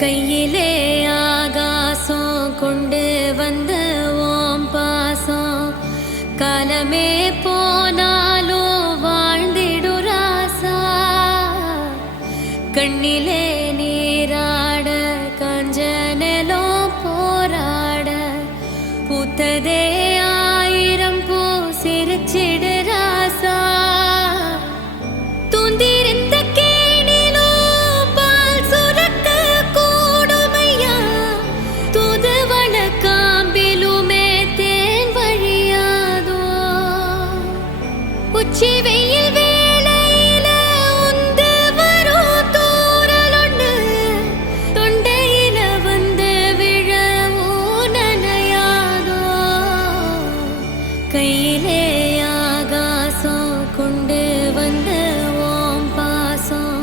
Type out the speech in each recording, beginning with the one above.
கையிலே ஆகாசம் கொண்டு வந்த ஓம் பாசம் காலமே போனாலும் வாழ்ந்திடு ராசா. கண்ணிலே நீராட கஞ்சனலோ போராட பூத்ததே ஆயிரம் பூ சிரிச்சிடு ராசா. உச்சி வெயில் வேளையில உந்து வரும் தூறலொண்டு தொண்டையில வந்து விழவும் நனையாதோ. கையிலே ஆகாசம் கொண்டு வந்த ஓம் பாசம்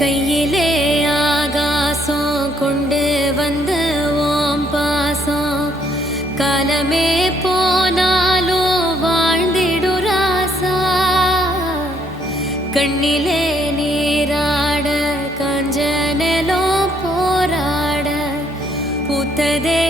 கையிலே ஆகாசம் கொண்டு வந்த ஓம் பாசம் காலமே போனாலும் வாழ்ந்திடு ராசா. கண்ணிலே நீராட கஞ்சனலோ போராட பூத்ததே